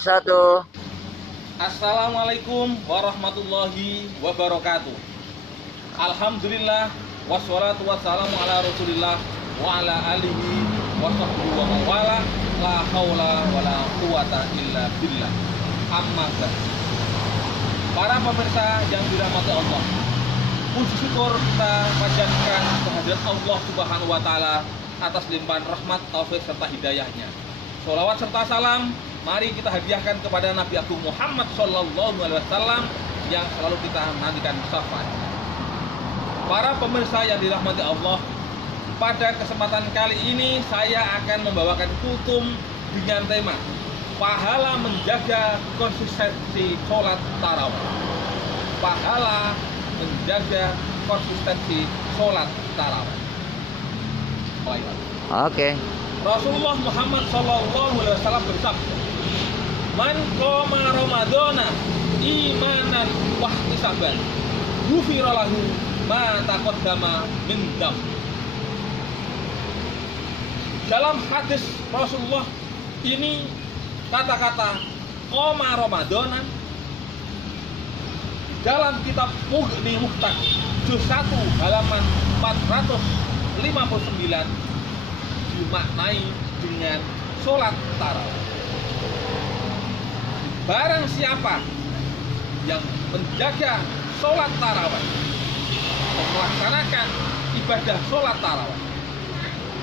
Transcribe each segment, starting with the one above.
satu. Assalamualaikum warahmatullahi wabarakatuh. Alhamdulillah wassalatu wassalamu ala Rasulillah wa ala alihi wa sahbihi wa mawala. La haula wala quwata illa billah. Amma ba'd. Para pemirsa yang dirahmati Allah, puji syukur kita panjatkan kehadirat Allah Subhanahu wa taala atas limpahan rahmat, taufik serta hidayahnya. Sholawat serta salam mari kita hadiahkan kepada Nabi Agung Muhammad Sallallahu Alaihi Wasallam yang selalu kita nantikan syafaat. Para pemirsa yang dirahmati Allah, pada kesempatan kali ini saya akan membawakan kutum dengan tema pahala menjaga konsistensi sholat tarawih. Pahala menjaga konsistensi sholat tarawih. Oke. Rasulullah Muhammad Sallallahu Alaihi Wasallam bersabda, "Man qoma Ramadana imanan wa ihtisaban, ghufira lahu ma taqaddama min dzambi." Dalam hadis Rasulullah ini kata-kata qoma Ramadana dalam kitab Mughni Muhtaq juz 1 halaman 459 dimaknai dengan sholat tarawih. Barang siapa yang menjaga sholat tarawih, melaksanakan ibadah sholat tarawih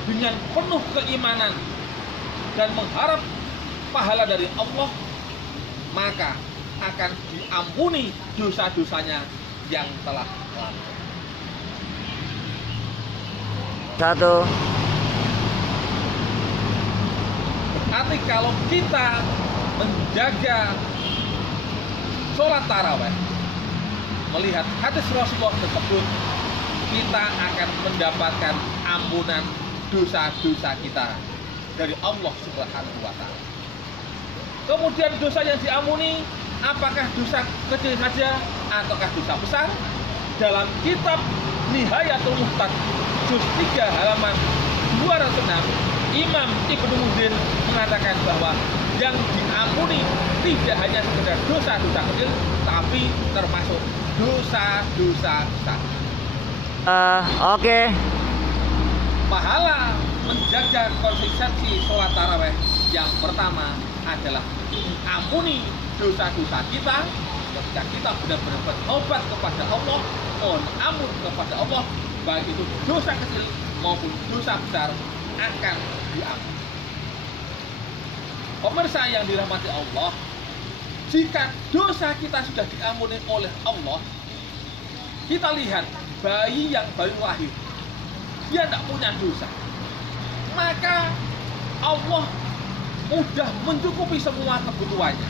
dengan penuh keimanan dan mengharap pahala dari Allah, maka akan diampuni dosa-dosanya yang telah lalu. Satu. Berarti kalau kita menjaga sholat tarawih, melihat hadis Rasulullah tersebut, kita akan mendapatkan ampunan dosa-dosa kita dari Allah Subhanahu wa taala. Kemudian dosa yang diampuni, apakah dosa kecil saja ataukah dosa besar? Dalam kitab Nihayatul Muhtaq juz 3 halaman 206, Imam Ibnu Mundhir mengatakan bahwa yang diampuni tidak hanya sekedar dosa-dosa kecil, tapi termasuk dosa-dosa besar. Oke. Pahala menjaga konsistensi sholat tarawih yang pertama adalah diampuni dosa-dosa kita ketika kita benar-benar bertobat kepada Allah, mohon ampun kepada Allah, baik itu dosa kecil maupun dosa besar akan diampuni. Pemirsa yang dirahmati Allah, jika dosa kita sudah diampuni oleh Allah, kita lihat bayi yang baru lahir, dia tidak punya dosa, maka Allah mudah mencukupi semua kebutuhannya.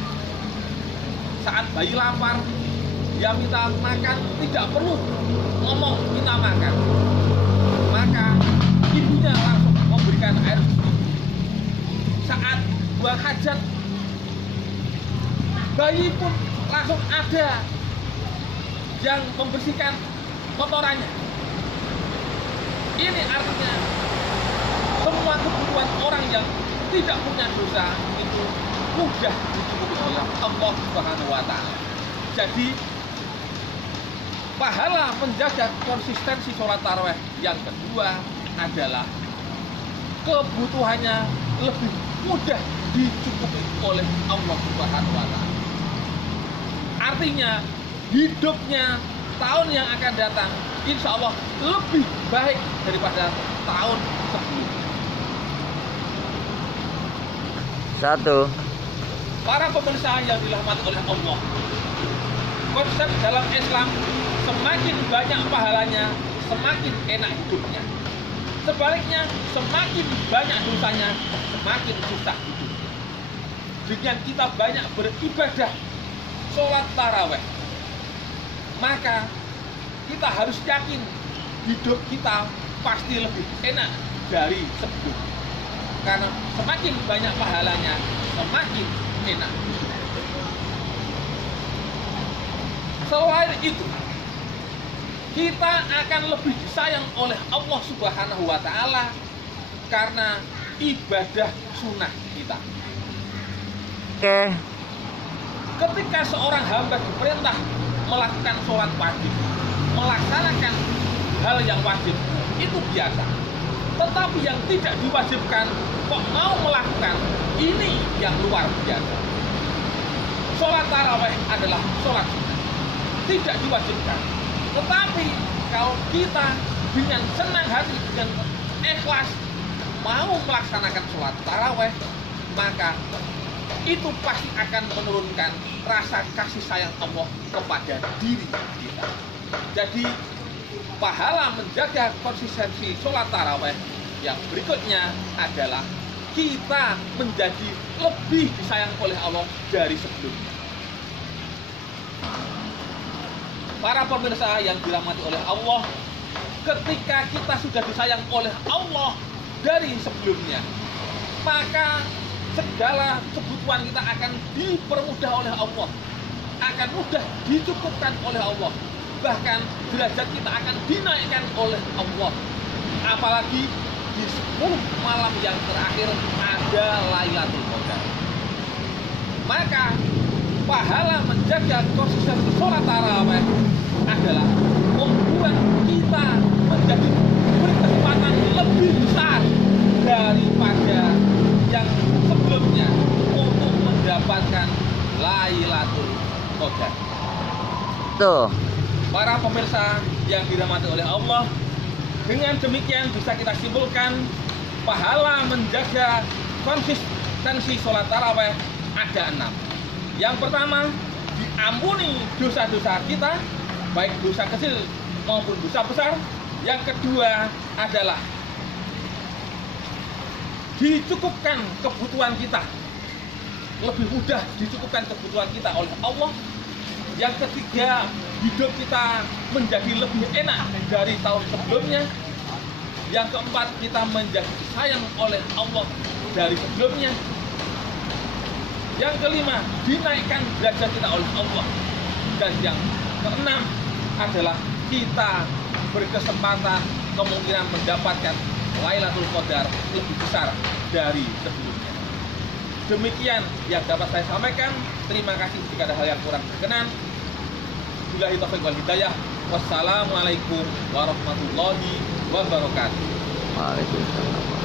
Saat bayi lapar, dia minta makan, tidak perlu ngomong minta makan, maka ibunya langsung memberikan air. Saat buang hajat, bayi pun langsung ada yang membersihkan kotorannya. Ini artinya semua kebutuhan orang yang tidak punya dosa itu mudah dicukupi oleh Allah Subhanahu wa taala. Jadi pahala menjaga konsistensi sholat tarawih yang kedua adalah kebutuhannya lebih mudah dicukupi oleh Allah Subhanahu wa taala. Artinya hidupnya tahun yang akan datang insya Allah lebih baik daripada tahun sebelumnya. Satu. Para pemirsa yang dirahmati oleh Allah, konsep dalam Islam semakin banyak pahalanya, semakin enak hidupnya. Sebaliknya, semakin banyak dosanya, semakin susah hidupnya. Dengan kita banyak beribadah sholat tarawih, maka kita harus yakin hidup kita pasti lebih enak dari sebelumnya. Karena semakin banyak pahalanya, semakin enak. Selain itu, kita akan lebih disayang oleh Allah Subhanahu wa taala karena ibadah sunnah kita. Oke. Ketika seorang hamba diperintah melakukan sholat wajib, melaksanakan hal yang wajib, itu biasa. Tetapi yang tidak diwajibkan kok mau melakukan, ini yang luar biasa. Sholat taraweh adalah sholat sunnah, tidak diwajibkan. Tetapi kalau kita dengan senang hati, dengan ikhlas mau melaksanakan sholat taraweh, maka itu pasti akan menurunkan rasa kasih sayang Allah kepada diri kita. Jadi pahala menjaga konsistensi sholat taraweh yang berikutnya adalah kita menjadi lebih disayang oleh Allah dari sebelumnya. Para pemirsa yang dirahmati oleh Allah, ketika kita sudah disayang oleh Allah dari sebelumnya, maka segala kebutuhan kita akan dipermudah oleh Allah, akan mudah dicukupkan oleh Allah, bahkan derajat kita akan dinaikkan oleh Allah. Apalagi di 10 malam yang terakhir ada Lailatul Qadar. Maka pahala menjaga konsistensi sholat taraweh adalah membuat kita menjadi berkesempatan lebih besar daripada yang sebelumnya untuk mendapatkan Lailatul Qadar. Tuh. Para pemirsa yang dirahmati oleh Allah, dengan demikian bisa kita simpulkan pahala menjaga konsistensi sholat taraweh ada 6. Yang pertama, diampuni dosa-dosa kita, baik dosa kecil maupun dosa besar. Yang kedua adalah dicukupkan kebutuhan kita, lebih mudah dicukupkan kebutuhan kita oleh Allah. Yang ketiga, hidup kita menjadi lebih enak dari tahun sebelumnya. Yang keempat, kita menjadi disayang oleh Allah dari sebelumnya. Yang kelima, dinaikkan derajat kita oleh Allah. Dan yang keenam adalah kita berkesempatan kemungkinan mendapatkan Lailatul Qadar lebih besar dari sebelumnya. Demikian yang dapat saya sampaikan. Terima kasih jika ada hal yang kurang berkenan. Billahi taufiq wal hidayah. Wassalamualaikum warahmatullahi wabarakatuh. Waalaikumsalam.